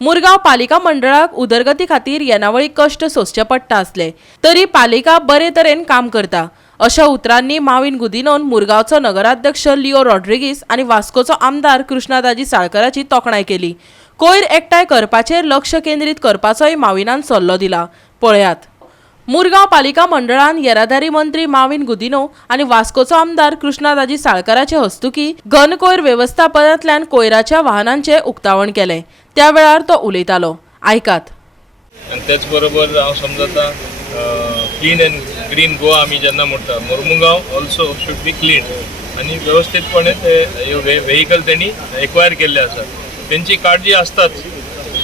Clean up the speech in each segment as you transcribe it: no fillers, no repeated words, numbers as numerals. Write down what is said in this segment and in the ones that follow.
मुरगांव पालिका मंडळाक उदरगती खातीर येणावळी कष्ट सोंसचे पडटा आसले तरी पालिका बरे तरेन काम करता अशा उतरांनी माविन गुदिनोन मुरगांवचो नगराध्यक्ष लिओ रॉड्रिगीस आनी वास्कोचो आमदार कृष्णादाजी साळकराची तोखणाय केली। कोयर एकठांय करपाचेर लक्ष केंद्रीत करपाचोय माविनान सल्लो दिला। पळयात। मुरगांव पालिका मंडळान येरादारी मंत्री माविन गुदिनो आनी वास्कोचो आमदार कृष्णादाजी साळकराचे हस्तुकी घन कोयर व्यवस्थापनांतल्यान कोयराच्या वाहनांचे उक्तावण केले। त्या वेळार तो उलयतालो। आयकात। आणि त्याच बरोबर हांव समजता क्लीन एंड ग्रीन गोवा आमी जेन्ना म्हणटा Mormugao also should be clean आनी व्यवस्थितपणे ते व्हेकल त्यांनी एक्वायर केल्ले आसा। त्यांची काळजी आसताच।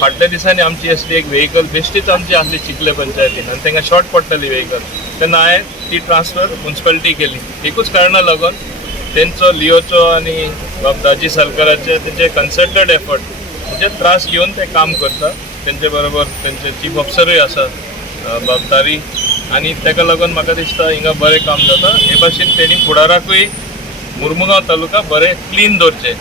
फाटल्या दिसांनी आमची असली एक व्हेकल बेश्टीच आमची असली चिखले पंचायतीन आनी तांकां शॉर्ट पडटली व्हेकल तेन्ना हांवें ती ट्रान्सफर म्युन्सिपालिटी केली। एकूच कारणां लागून तेंचो लिओचो आनी दाजी साळकराचे तेंचे कन्सर्टेड एफर्ट म्हणजे त्रास घेवन ते काम करता। तेंचे बरोबर तेंचे चीफ ऑफिसरूय आसा बाबतारी आनी ताका लागून म्हाका दिसता हिंगा बरें काम जाता। हे भाशेन तेणी फुडाराकूय मुरमुगांव तालुका बरें क्लीन दवरचे।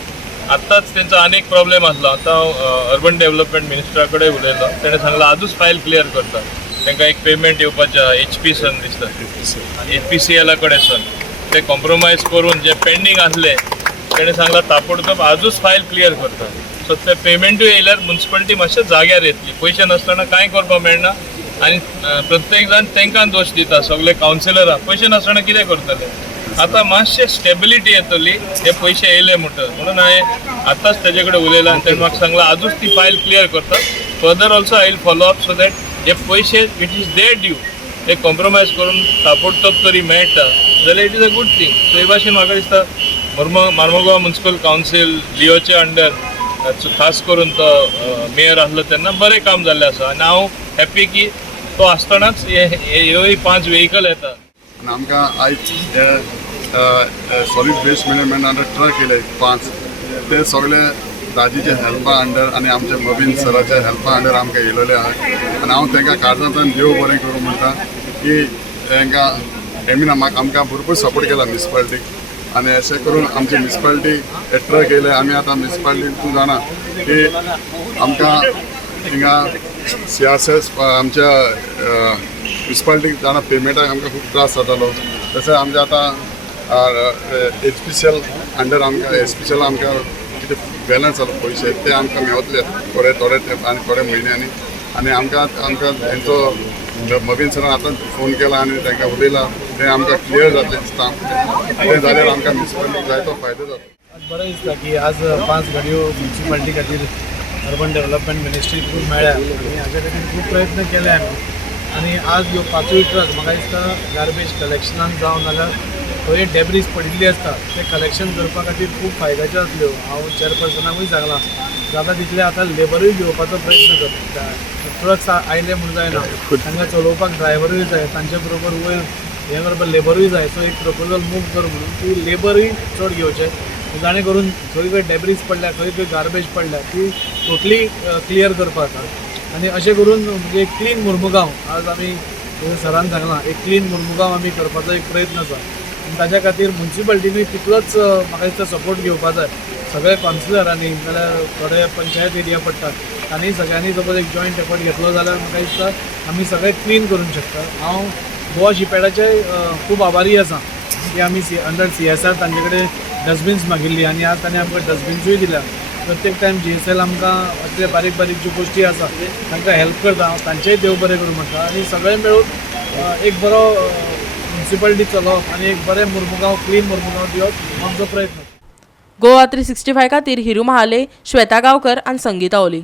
आतांच तेंचो आनीक प्रॉब्लेम आसलो। आतां हांव अर्बन डेव्हलपमेंट मिनिस्टरा कडेन उलयलो। तेणें सांगलां आजूच फायल क्लियर करता। तांकां एक पेमेंट येवपाचें आहा HP सन दिसता APCL कडेन ते कॉम्प्रोमायज करून जे पेंडींग आसले तेणें सांगलां ताबडतोब आजूच फायल क्लियर करता। सो ते पेमेंटूय येयल्यार म्युन्सिपालिटी मातशें जाग्यार येतली। पयशे नासतना कांय करपाक मेळना आनी प्रत्येक जाण तांकां दोश दिता। सगळे कावन्सिलरां पयशे नासतना कितें करतले। आतां मातशें स्टेबिलिटी येतली हे पयशे येयले म्हणून हांवें आतांच तेजे कडेन उलयलां आनी तेणें म्हाका सांगलां आजूच ती फायल क्लियर करता। Further also I will follow up so that हे पयशे इट इज देअर ड्यू हे कॉम्प्रोमायज करून ताबडतोब तरी मेळटा जाल्यार it is a good thing. So हे भाशेन म्हाका दिसता मुरमुगांव म्युन्सिपल कावन्सील लिओचे अंडर खास करून तो मेयर आसलो तेन्ना बरें काम जाल्लें आसा आनी हांव हॅप्पी की तो आसतनाच ह्योय 5 व्हेकल येता। आनी आमकां आयज solid waste management under truck येयले 5 ते सगळे दाजीच्या हेल्पा अंडर आनी आमच्या मबीन सराच्या हेल्पा अंडर आमकां येयलेले आहा आनी हांव तांकां काळजांतल्यान देव बरें करूं म्हणटा की तांकां हेमीन आमकां भरपूर सपोर्ट केला म्युन्सिपालिटीक आनी अशें करून आमची म्युन्सिपालिटी ट्रक येयले। आमी आतां म्युन्सिपालिटीन तूं जाणा की आमकां हिंगा CSS आमच्या म्युन्सिपालिटीक जाणा पेमेंटाक आमकां खूब त्रास जातालो। तशें आमचें आतां HPCL अंडर आमकां HPCL आमकां कितें बॅलन्स जालो पयशे ते आमकां मेवतले थोडे आनी थोडे म्हयन्यांनी आनी आमकां तेंचो मबीन सरान आतां फोन केला आनी तांकां उलयलां तें आमकां क्लियर जातलें दिसता। तें जाल्यार आमकां म्युन्सिपालिटीक जायतो फायदो जाता। बरें दिसता की आज 5 गाडयो म्युन्सिपालिटी खातीर अर्बन डेव्हलपमेंट मिनिस्ट्री थ्रू मेळ्ळ्या आनी हाचे खातीर खूब प्रयत्न केले आमी आनी आज ह्यो 5 ट्रक म्हाका दिसता गार्बेज कलेक्शनान जावन नाल्यार खंय डेब्रीज पडिल्ली आसता ते कलेक्शन करपा खातीर खूब फायद्याच्यो आसल्यो। हांव चेअरपर्सनाकूय सांगलां जाता तितले आतां लेबरूय घेवपाचो प्रयत्न करता। ट्रक्स आयले म्हणून जायना तांकां चलोवपाक ड्रायव्हरूय जाय तांचे बरोबर वयर हे करपाक लेबरूय जाय। सो एक प्रपोजल मूव कर म्हणून की लेबरूय चड घेवचे जाणे करून खंय खंय डेब्रीज पडल्या खंय खंय गार्बेज पडल्या ती टोटली क्लियर करपाक आनी अशें करून म्हणजे क्लीन मुरमुगांव आज आमी सरान सांगलां एक क्लीन मुरमुगांव आमी करपाचो एक प्रयत्न आसा आनी ताच्या खातीर म्युन्सिपालिटीनूय तितलोच म्हाका दिसता सपोर्ट घेवपा जाय। सगळे कावन्सिलरांनी नाल्यार थोडे पंचायत एरिया पडटात तांणी सगळ्यांनी सपोज एक जॉयंट एफर्ट घेतलो जाल्यार म्हाका दिसता आमी सगळे क्लीन करूंक शकता। हांव गोवा शिपेडाचे खूब आभारी आसा की आमी अंडर CSR तांचे कडेन डस्टबिन्स मागिल्ली आनी आज ताणें आमकां डस्टबिन्सूय दिल्या। प्रत्येक टायम GSL आमकां असले बारीक बारीक ज्यो गोश्टी आसा तांकां हेल्प करता। हांव तांचेय देव बरें करूं म्हणटा आनी सगळे मेळून एक बरो म्युन्सिपालिटी चलोवप आनी एक बरें मुरमुगांव क्लीन मुरमुगांव दिवप आमचो प्रयत्न। गोवा 365 खातीर हिरू महाले, श्वेता गांवकर आनी संगीता ओली।